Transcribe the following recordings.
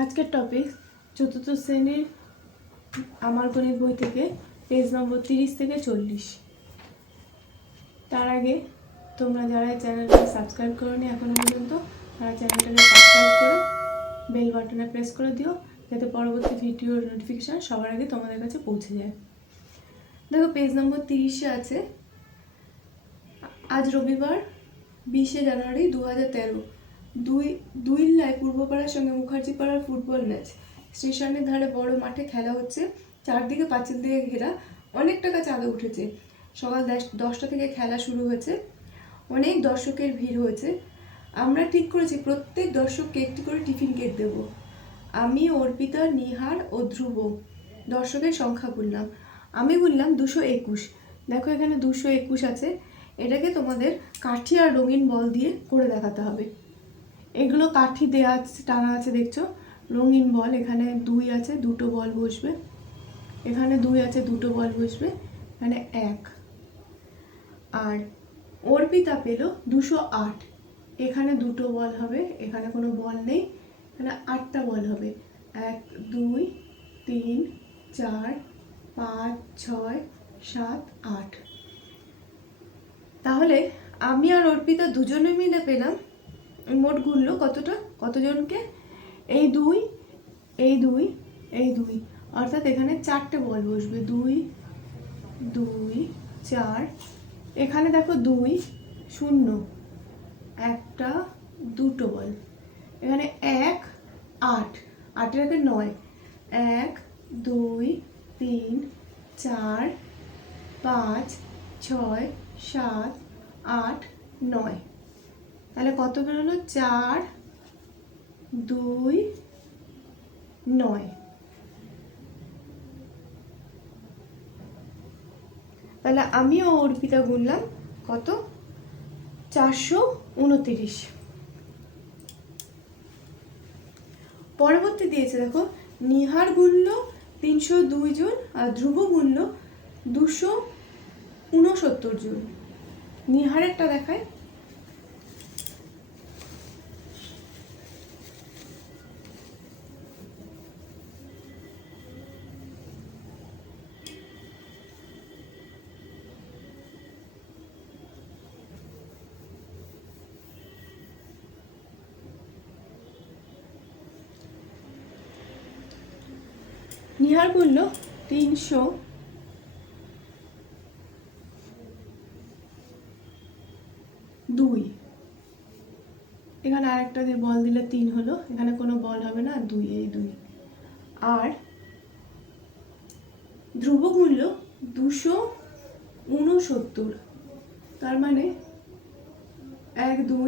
আজকের টপিক চতুর্থ শ্রেণীর আমার গণিত বই থেকে পেজ নম্বর 30 থেকে 40। তার আগে তোমরা যারা চ্যানেলটাকে সাবস্ক্রাইব করোনি এখনো পর্যন্ত তারা চ্যানেলটাকে সাবস্ক্রাইব করে বেল বাটনে প্রেস করে দিও, যাতে পরবর্তী ভিডিওর নোটিফিকেশান সবার আগে তোমাদের কাছে পৌঁছে যায়। দেখো পেজ নম্বর 30-এ আছে, আজ রবিবার 20শে জানুয়ারি 2013 দুইল্লায় পূর্বপাড়ার সঙ্গে মুখার্জিপাড়ার ফুটবল ম্যাচ। স্টেশনের ধারে বড় মাঠে খেলা হচ্ছে, চারদিকে পাঁচিল দিয়ে ঘেরা, অনেক টাকা চাঁদা উঠেছে। সকাল 10টা থেকে খেলা শুরু হয়েছে, অনেক দর্শকের ভিড় হয়েছে। আমরা ঠিক করেছি প্রত্যেক দর্শককে একটি করে টিফিন কেক দেব। আমি, অর্পিতা, নিহার ও ধ্রুব দর্শকের সংখ্যা গুনলাম। আমি গুনলাম 221। দেখো এখানে 221 আছে। এটাকে তোমাদের কাঠি আর রঙিন বল দিয়ে করে দেখাতে হবে। এগুলো কাঠি দেওয়া আছে, টানা আছে, দেখছো। রঙিন বল, এখানে 2 আছে, 2টো বল বসবে। এখানে 2 আছে, 2টো বল বসবে। এখানে 1। আর অর্পিতা পেল 208। এখানে 2টো বল হবে, এখানে কোনো বল নেই, এখানে 8টা বল হবে। 1 2 3 4 5 6 7 8। তাহলে আমি আর অর্পিতা দুজনে মিলে পেলাম, মোট গুনলো কতজনকে, এই 2 এই 2 এই 2, অর্থাৎ এখানে 4টে বল বসবে। 2 2 4, এখানে দেখো 2 0, একটা 2টো বল, এখানে 1 8, 8-এর আগে 9, 1 2 3 4 5 6 7 8 9। তাহলে কত বেরোলো? 4 2 9। তাহলে আমিও অর্পিতা গুনলাম কত? 429। পরবর্তী দিয়েছে দেখো, নিহার গুনল 302 জন আর ধ্রুব গুনল 269 জন। নিহারেরটা দেখায়। নিহার গুনল 302। এখানে আরেকটা দিয়ে বল দিলে 3 হলো, এখানে কোনো বল হবে না, 2 এই 2। আর ধ্রুব গুনল 269, তার মানে 1 2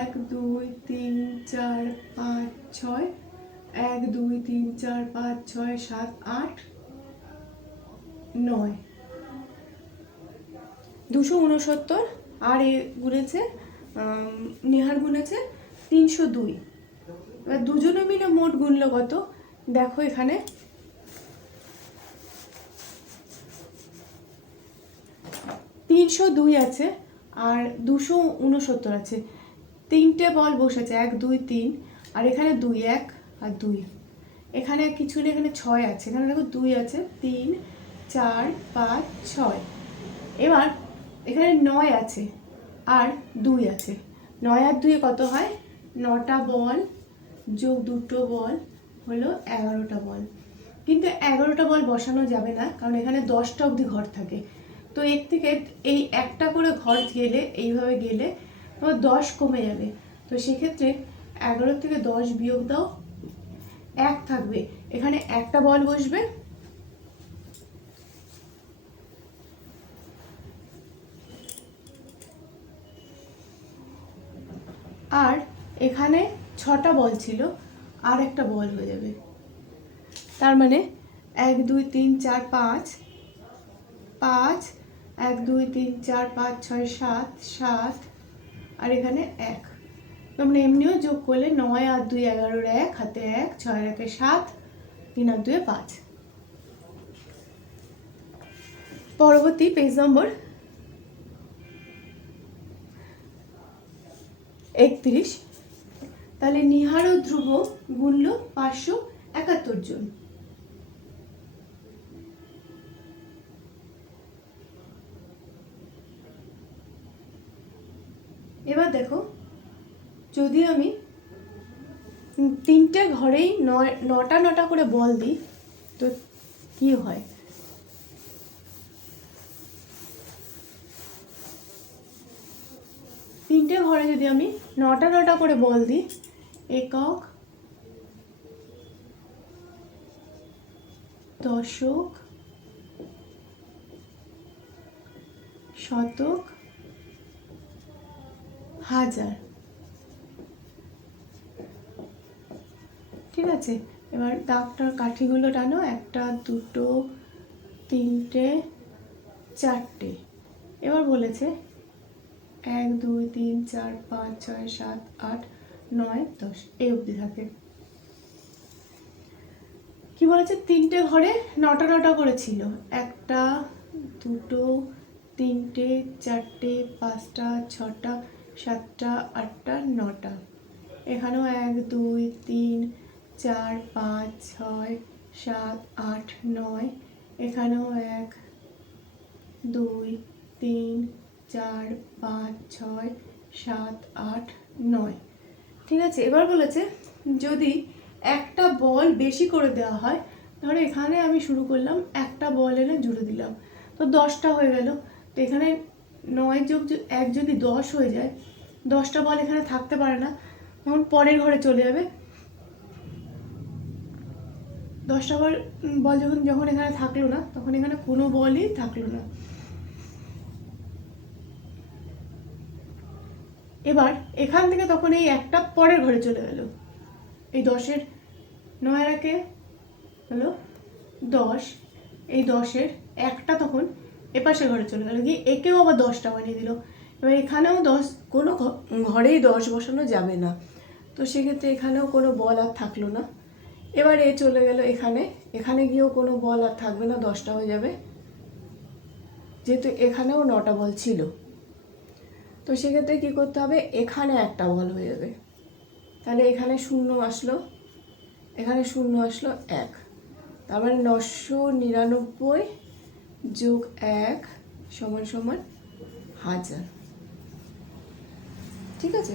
1 2 3 4 5 6, 1 2 3 4 5 6 7 8 9, 269। আর এ গুনেছে, নিহার গুনেছে 302। এবার দুজনে মিলে মোট গুনলো কত দেখো, এখানে 302 আছে আর 269 আছে। 3টে বল বসেছে, 1 2 3, আর এখানে 2 1 আর 2, এখানে কিছু নেই, এখানে 6 আছে। এখানে দেখো 2 আছে, 3 4 5 6। এবার এখানে 9 আছে আর 2 আছে। 9 আর 2 কত হয়? 9টা বল যোগ 2টো বল হলো 11টা বল। কিন্তু 11টা বল বসানো যাবে না, কারণ এখানে 10টা অবধি ঘর থাকে। তো এর থেকে এই একটা করে ঘর গেলে, এইভাবে গেলে তোমার 10 কমে যাবে। তো সেক্ষেত্রে 11 থেকে 10 বিয়োগ দাও, 1 থাকবে। এখানে একটা বল বসবে। আর এখানে 6টা বল ছিল, আর একটা বল হয়ে যাবে। তার মানে 1 2 3 4 5 5, 1 2 3 4 5 6 7 7, আর এখানে 1। তোমরা এমনিও যোগ করলে 9 আর 2 11, 1 হাতে 1, 6 আর 1 7, 3 আর 2 5। পরবর্তী পেজ নম্বর 31। তাহলে নিহার ও ধ্রুব গুনল 571 জন। এবার দেখো, যদি আমি তিনটে ঘরেই নটা নটা করে বল দিই তো কি হয়? তিনটে ঘরে যদি আমি নটা নটা করে বল দিই, একক, দশক, শতক, হাজার। ঠিক আছে, এবার দাগটার কাঠিগুলো টানো, 1 2 3 4। এবার বলেছে 1 2 3 4 5 6 7 8 9 10 এই অবধি থাকে। কি বলেছে? তিনটে ঘরে নটা নটা করে ছিল, 1 2 3 4 5 6 7 8 9টা। এখানেও 1 2 3 4 5 6 7 8 9। এখানেও 1 2 3 4 5 6 7 8 9। ঠিক আছে, এবার বলেছে যদি একটা বল বেশি করে দেওয়া হয়, ধরো এখানে আমি শুরু করলাম, একটা বল এনে জুড়ে দিলাম, তো 10টা হয়ে গেল। তো এখানে 9 যোগ 1 যদি 10 হয়ে যায়, 10টা বল এখানে থাকতে পারে না, তখন পরের ঘরে চলে যাবে। 10টা বল যখন এখানে থাকলো না, তখন এখানে কোনো বলই থাকলো না। এবার এখান থেকে তখন এই একটা পরের ঘরে চলে গেল, এই 10-এর 9 একে হলো 10, এই 10-এর একটা তখন এপাশের ঘরে চলে গেল, গিয়ে একেও আবার 10টা বানিয়ে দিল। এবার এখানেও 10, কোনো ঘরেই 10 বসানো যাবে না, তো সেক্ষেত্রে এখানেও কোনো বল আর থাকলো না। এবার এ চলে গেল এখানে, এখানে গিয়েও কোনো বল আর থাকবে না, 10টা হয়ে যাবে, যেহেতু এখানেও 9টা বল ছিল। তো সেক্ষেত্রে কী করতে হবে? এখানে একটা বল হয়ে যাবে, তাহলে এখানে 0 আসলো, এখানে 0 আসলো 1, তার মানে 999 যোগ 1 সমান সমান 1000। ঠিক আছে,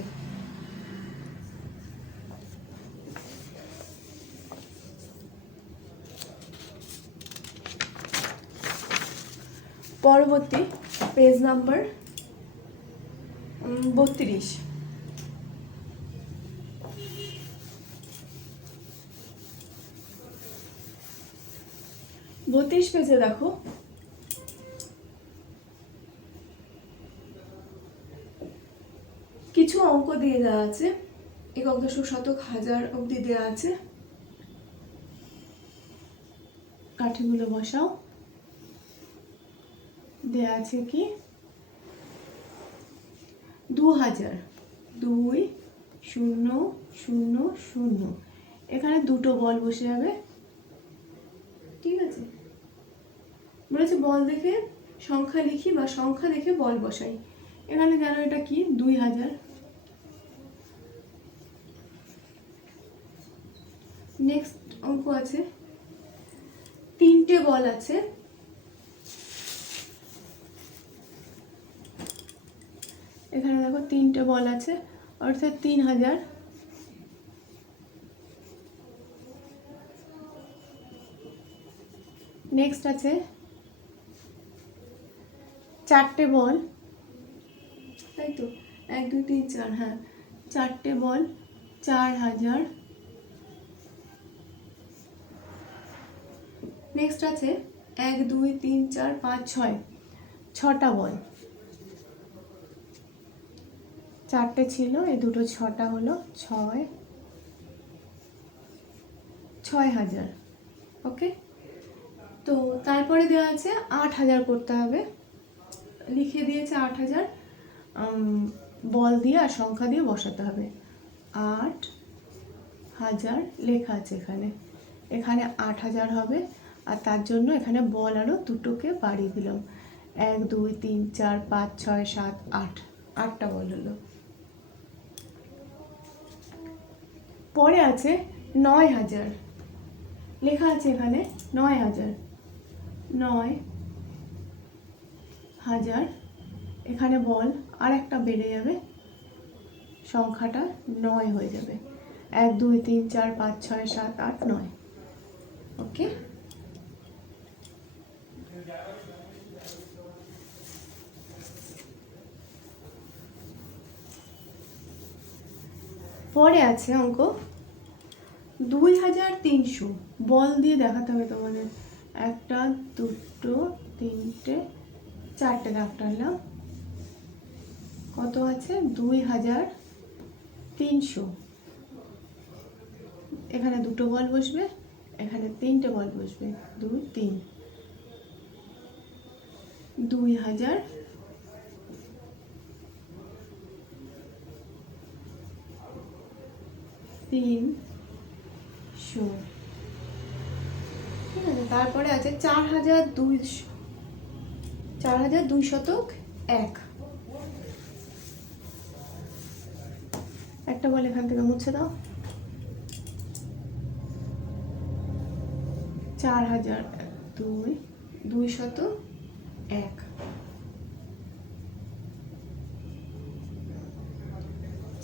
পরবর্তী পেজ নাম্বার 32। 32 পেজে দেখো, কিছু অঙ্ক দিয়ে দেওয়া আছে, একক, দশক, শতক, হাজার অবধি দেওয়া আছে। কাঠিগুলো বসাও। দেওয়া আছে কি 2000, 2 0 0 0, এখানে দুটো বল বসে যাবে। ঠিক আছে, বলেছে বল দেখে সংখ্যা লিখি বা সংখ্যা দেখে বল বসাই। এখানে জানো এটা কি 2000। নেক্সট অঙ্ক আছে, 3টে বল আছে, এখানে দেখো 3টে বল আছে, অর্থাৎ 3000। নেক্সট আছে 4টে বল, তাই তো 1 2 3 4, হ্যাঁ 4টে বল, 4000। নেক্সট আছে 1 2 3 4 5 6, 6টা বল, 4টে ছিল, এই দুটো 6টা হলো 6000। ওকে, তো তারপরে দেওয়া আছে 8000 করতে হবে, লিখে দিয়েছে 8000, বল দিয়ে আর সংখ্যা দিয়ে বসাতে হবে। 8000 লেখা আছে এখানে, এখানে 8000 হবে, আর তার জন্য এখানে বল আরও দুটোকে বাড়িয়ে দিলাম, 1 2 3 4 5 6 7 8, 8টা বল হলো। পরে আছে 9,000, লেখা আছে এখানে 9,000, 9,000, এখানে বল আর একটা বেড়ে যাবে, সংখ্যাটা 9 হয়ে যাবে। 1 2 3 4 5 6 7 8 9। ওকে, পরে আছে অঙ্ক 2,300, বল দিয়ে দেখাতে হবে তোমাদের। 1 2 3 4 দাগ টানলাম, কত আছে 2,300। এখানে 2টো বল বসবে, এখানে 3টে বল বসবে, 2 3, 2,300। ঠিক আছে, তারপরে আছে 4,201। একটা বল এখান থেকে মুছে দাও। 4,201,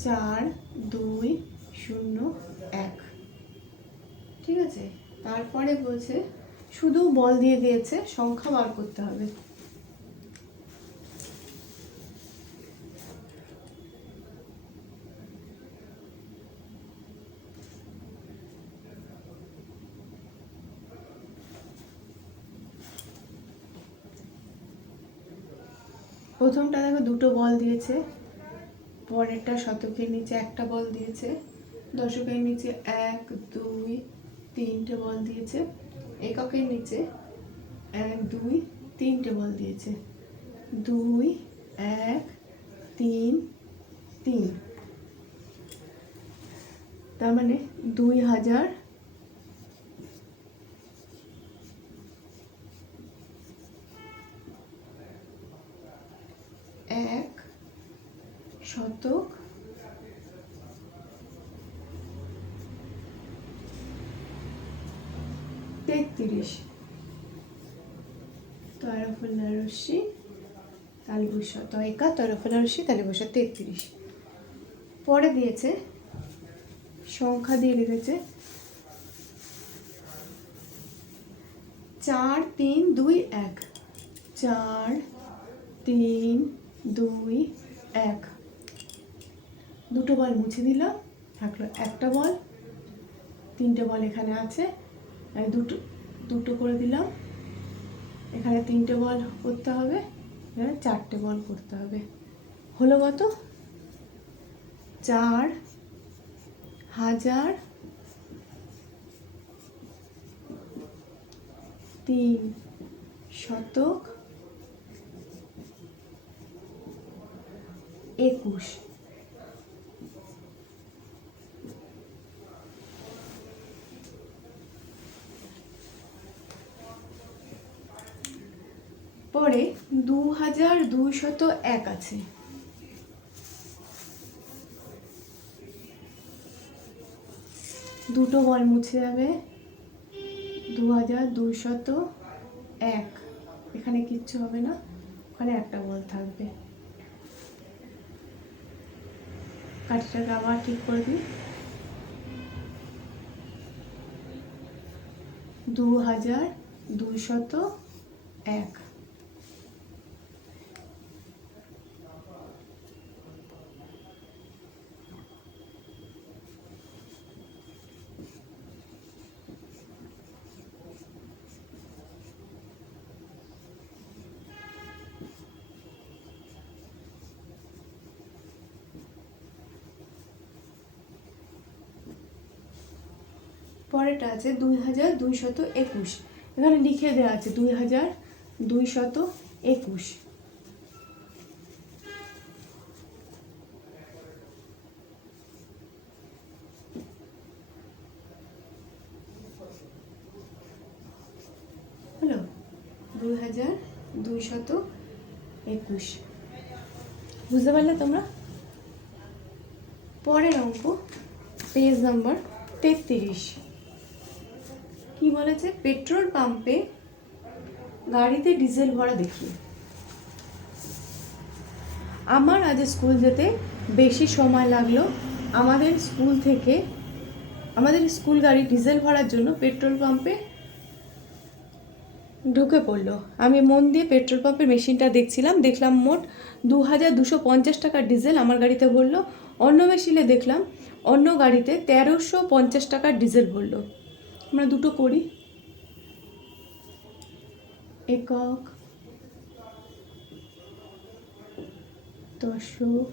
4,201। ঠিক আছে, তারপরে বলছে শুধু বল দিয়ে দিয়েছে, সংখ্যা বার করতে হবে। প্রথমটা দেখো 2টো বল দিয়েছে, পরেরটা শতকের নিচে একটা বল দিয়েছে, দশকের নিচে 1 2 3টে বল দিয়েছে, এককের নিচে 1 2 3টে বল দিয়েছে, 2 1 3 3। তার মানে 2,000 1 শতক 33। তরফলারস্যি তালবস্য, তয়কা তরফলারস্যি তালবস্য 33। পরে দিয়েছে সংখ্যা দিয়ে লিখেছে 4 3 2 1, 4 3 2 1। 2টো বল মুছে দিলাম, থাকলো একটা বল, 3টে বল এখানে আছে, দুটো করে দিলাম, এখানে 3টে বল করতে হবে, এখানে 4টে বল করতে হবে। হলো কত 4,321। পরে 2,201 আছে, দুটো বল মুছে যাবে, 2,201, এখানে কিচ্ছু হবে না, ওখানে একটা বল থাকবে। কাঠিটাকে আবার ঠিক করে দিই, 2,201। পরেরটা আছে 2,221, এখানে লিখে দেওয়া আছে 2,221। হলো 2,221, বুঝতে পারলে তোমরা? পরের অঙ্ক পেজ নাম্বার 33। কি বলেছে? পেট্রোল পাম্পে গাড়িতে ডিজেল ভরা দেখি। আমার আজ স্কুল যেতে বেশি সময় লাগলো। আমাদের স্কুল গাড়ি ডিজেল ভরার জন্য পেট্রোল পাম্পে ঢুকে পড়লো। আমি মন দিয়ে পেট্রোল পাম্পের মেশিনটা দেখলাম মোট 2250 টাকার ডিজেল আমার গাড়িতে ভরলো। অন্য মেশিনে দেখলাম অন্য গাড়িতে 1350 টাকার ডিজেল ভরলো। আমরা দুটো করি। একক, দশক,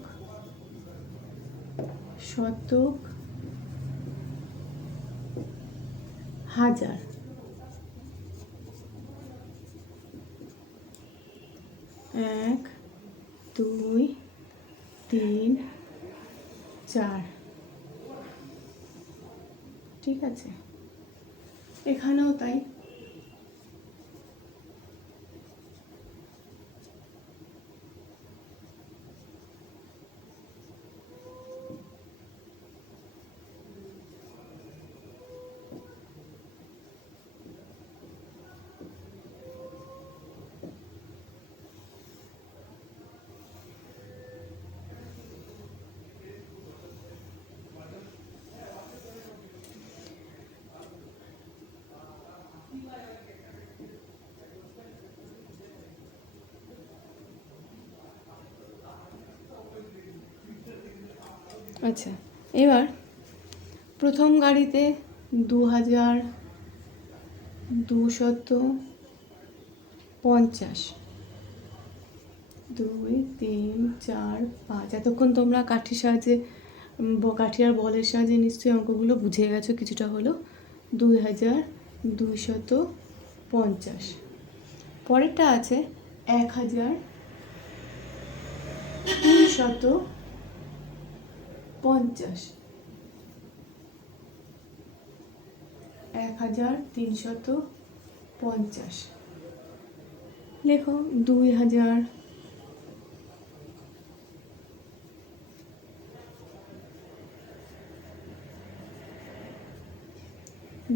শতক, হাজার। 1 2 3 4। ঠিক আছে, এখানেও তাই। আচ্ছা, এবার প্রথম গাড়িতে 2250, 2 3 4 5। এতক্ষণ তোমরা কাঠির সাহায্যে কাঠি আর বলের সাহায্যে নিশ্চয়ই অঙ্কগুলো বুঝে গেছো কিছুটা হলো। 2250। পরেরটা আছে 1350। 1350 লেখো। 2000,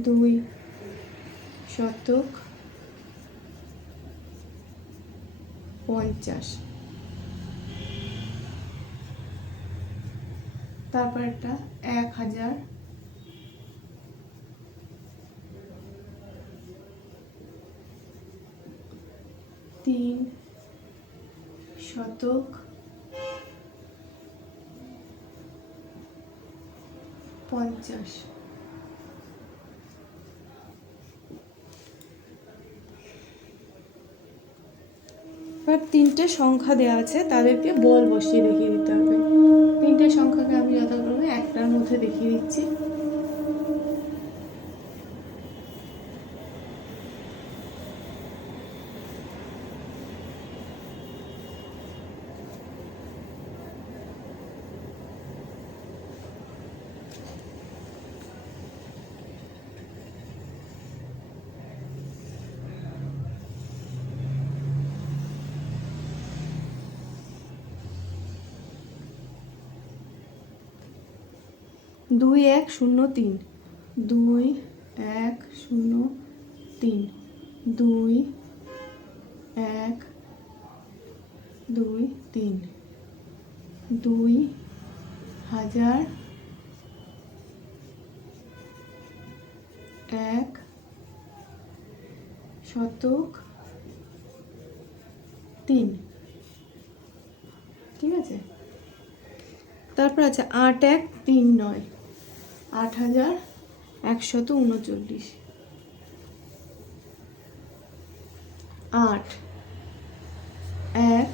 2 শতক 50। তারপর একটা 1000, 3 শতক 50। এবার 3টে সংখ্যা দেওয়া আছে, তাদেরকে বল বসিয়ে দেখিয়ে দিতে হবে। 3টে সংখ্যাকে আমি যথাক্রমে একটার মধ্যে দেখিয়ে দিচ্ছি। দুই 103, 2 103, 2 1 2 3, 2000, 1 শতক 3। ঠিক আছে, তারপর আছে 8139, 8139, 8 1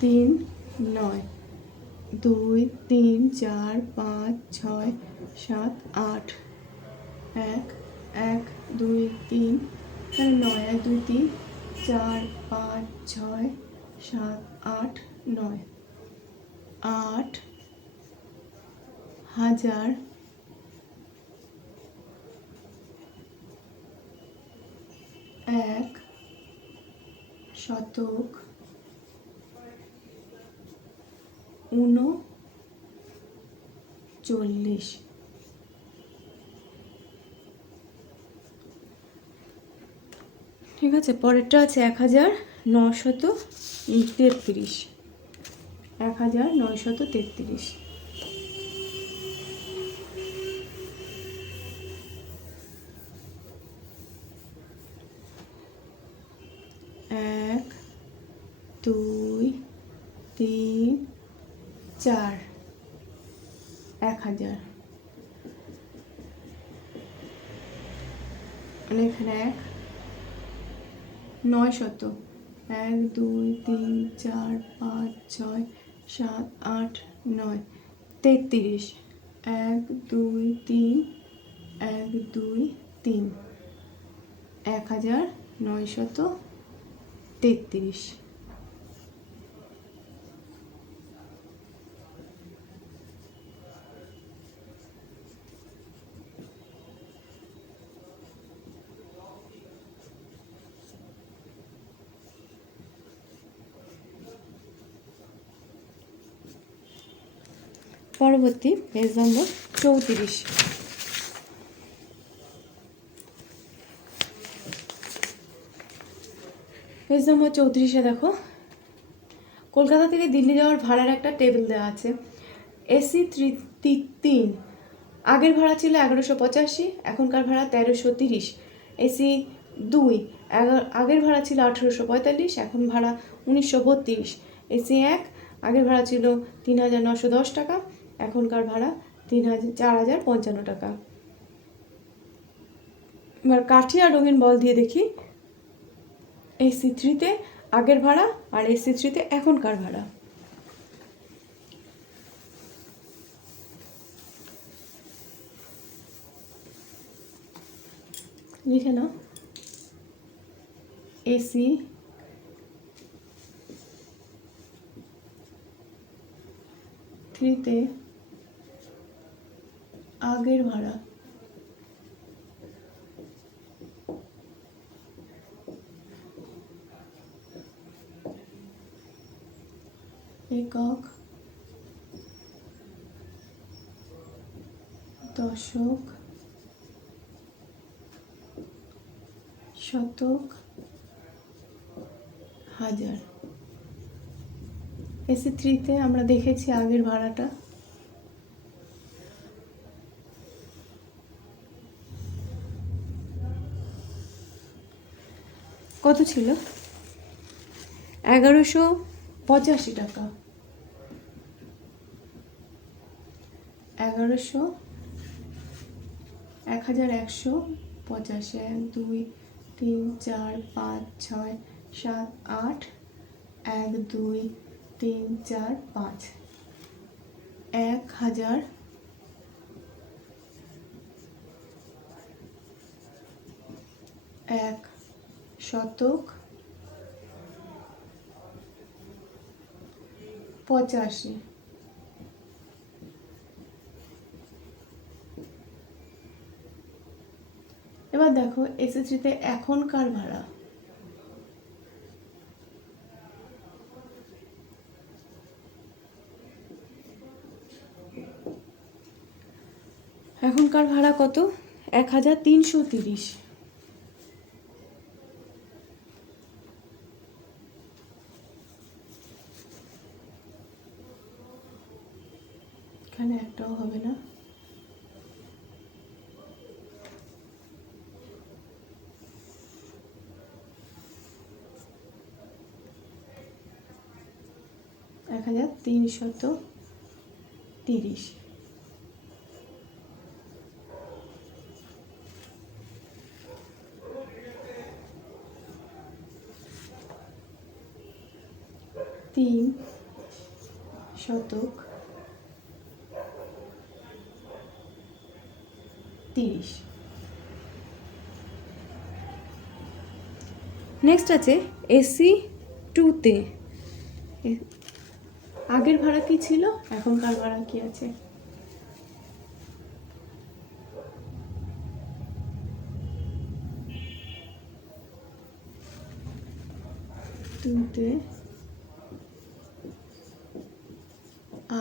3 9, 2 3 4 5 6 7 8, 1 1 2 3, 9 1 2 3 4 5 6 7 8 9, 8000, 1 শতক 39। ঠিক আছে, পরেরটা আছে 1933। 1933। এক, দুই, তিন, চার, 1000। এখানে 900। 1, 2, 3, 4, 5, 6, 7, 8, 9, 33। 1, 2, 3, 1, 2, 3, 1933। পরবর্তী পেজ নম্বর 34। পেজ নম্বর 34-এ দেখো, কলকাতা থেকে দিল্লি যাওয়ার ভাড়ার একটা টেবিল দেওয়া আছে। এসি 3, আগের ভাড়া ছিল 1185, এখনকার ভাড়া 1330। এসি 2, আগের ভাড়া ছিল 1845, এখন ভাড়া 1932। এসি 1, আগের ভাড়া ছিল 3910 টাকা, এখনকার ভাড়া 4055 টাকা। এবার কাঠি আর রঙিন বল দিয়ে দেখি এসি 3-তে আগের ভাড়া আর এসি 3-তে এখনকার ভাড়া। লিখে নাও, এসি 3-তে আগের ভাড়া একক, দশক, শতক, হাজার। এসি 3-তে আমরা দেখেছি আগের ভাড়াটা কত ছিল, 1185 টাকা। 1185। 1, 2, 3, 4, 5, 6, 7, 8, 1, 2, 3, 4, 5, 1000। 1 শতক, 85। এবার দেখো এসি 3-তে এখনকার ভাড়া। এখনকার ভাড়া কত, 1330। এখানে একটাও হবে না। এক 1330। তিন শতক 30। নেক্সট আছে এসি 2-তে আগের ভাড়া কি ছিল, এখনকার ভাড়া কি আছে।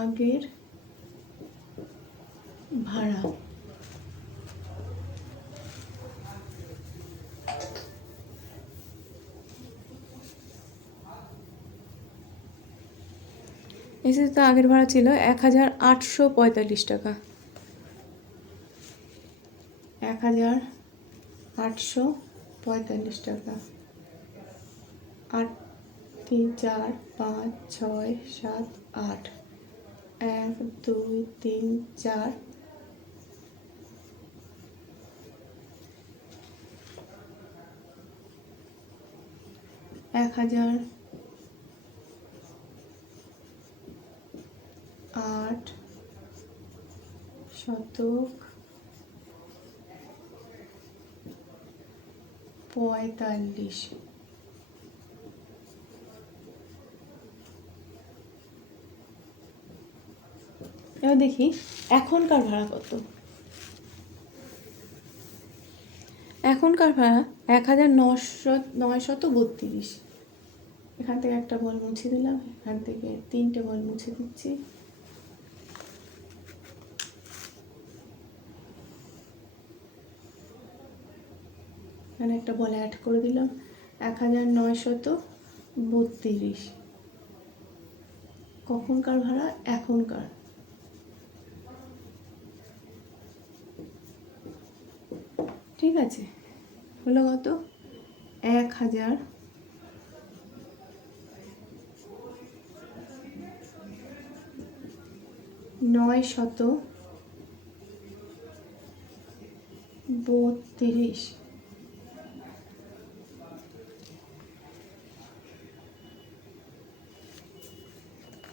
আগের ভাড়া অফিসে তো আগের ভাড়া ছিল 1845 টাকা। 1845 টাকা। 8 3 4 5 6 7 8, 1 2 3 4, 1008 শতক 45। এবার দেখি এখনকার ভাড়া কত। এখনকার ভাড়া 1932। এখান থেকে একটা বল মুছে দিলাম, এখান থেকে 3টে বল মুছে দিচ্ছি। এখানে একটা বল অ্যাড করে দিলাম, 1932। কখনকার ভাড়া এখনকার। ঠিক আছে, হলো কত? 1932।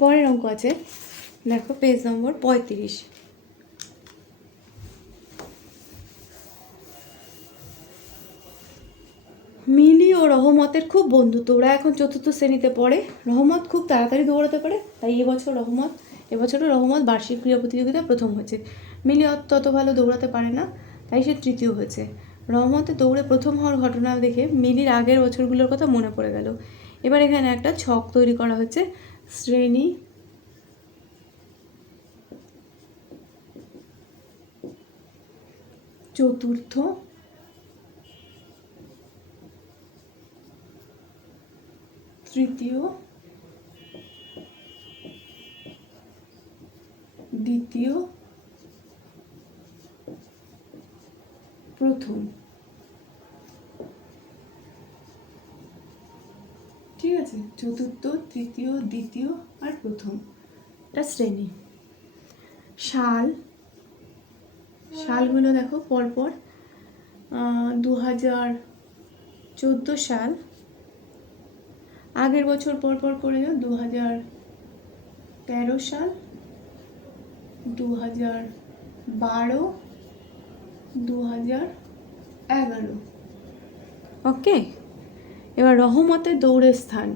পরের অঙ্ক আছে, দেখো পেজ নম্বর 35। মিলি ও রহমতের খুব বন্ধুত্ব, ওরা এখন 4র্থ শ্রেণীতে পড়ে। রহমত খুব তাড়াতাড়ি দৌড়াতে পারে, তাই এবছরও রহমত বার্ষিক ক্রীড়া প্রতিযোগিতায় প্রথম হয়েছে। মিলি তত ভালো দৌড়াতে পারে না, তাই সে তৃতীয় হয়েছে। রহমতের দৌড়ে প্রথম হওয়ার ঘটনা দেখে মিলির আগের বছরগুলোর কথা মনে পড়ে গেল। এবার এখানে একটা ছক তৈরি করা হচ্ছে। শ্রেণী চতুর্থ, তৃতীয়, দ্বিতীয়, প্রথম। ঠিক আছে, চতুর্থ, তৃতীয়, দ্বিতীয় আর প্রথম, এটা শ্রেণী। সালগুলো দেখো পরপর। 2014 সাল, আগের বছর পরপর করে যাও। 2013 সাল, 2012, 2011। ওকে, এবার রহমতের দৌড়ের স্থান।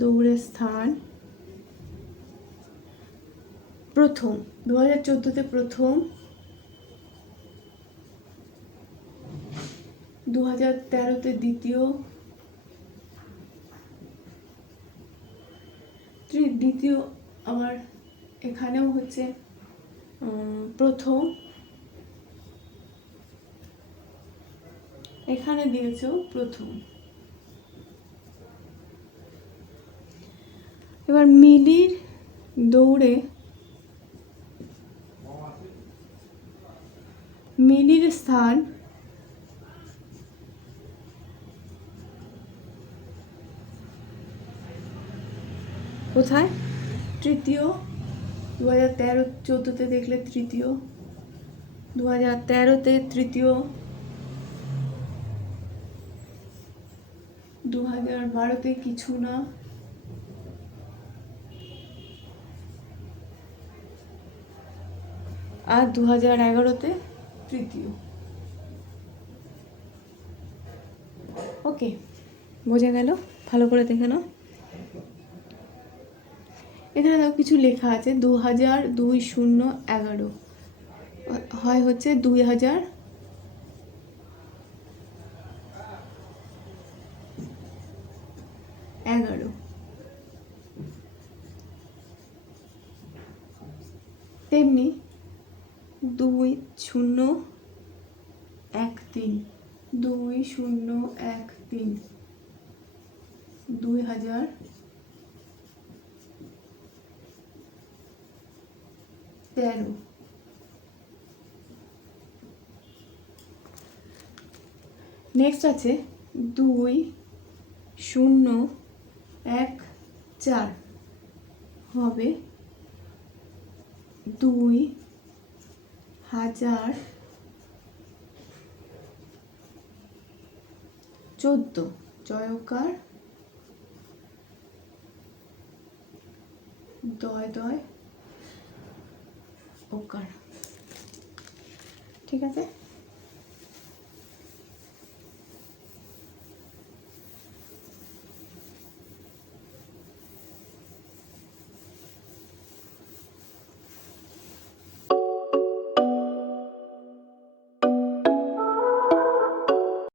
দৌড়ের স্থান প্রথম, 2014-তে প্রথম, 2013-তে দ্বিতীয়, দ্বিতীয় আবার এখানেও হচ্ছে প্রথম, এখানে দিয়েছো প্রথম। এবার মিলির দৌড়ে মিলির স্থান কোথায়? তৃতীয়। 2013-14-তে দেখলে তৃতীয়, 2013-তে তৃতীয়, 2012-তে কিছু না, আর 2011-তে তৃতীয়। ওকে, বোঝা গেল? ভালো করে দেখে নাও। এখানে দেখো কিছু লেখা আছে। 2020-11 হয় হচ্ছে 2011। তেমনি 2013 2013 2013। নেক্সট আছে 2014 হবে 2014 জয়কার দয় দয় ওকার। ঠিক আছে।